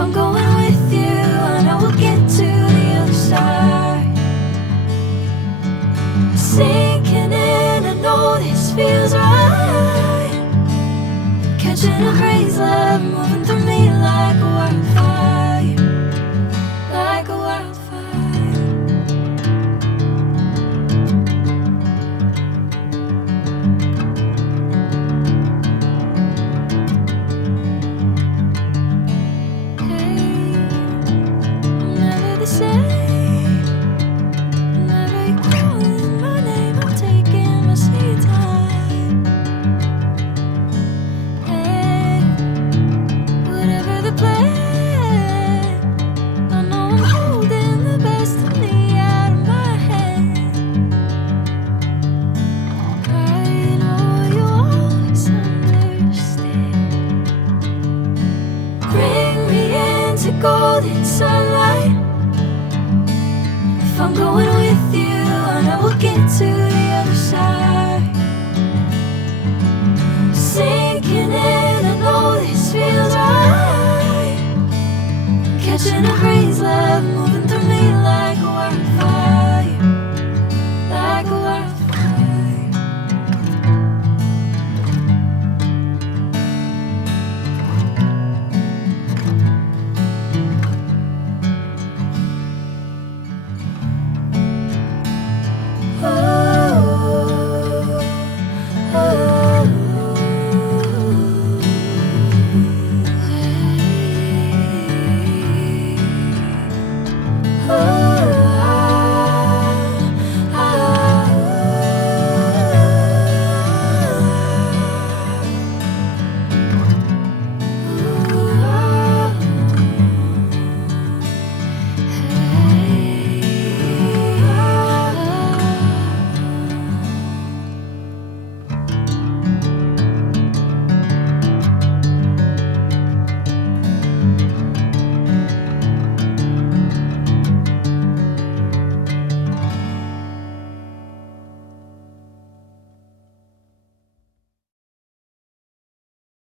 I'm going with you, I know we'll get to the other side. Sinking in, I know this feels right. Catching a crazy love, moving through me like a wildfire, like a wildfire. Golden sunlight. If I'm going with you, I know we'll get to the other side. Sinking in, I know this feels right.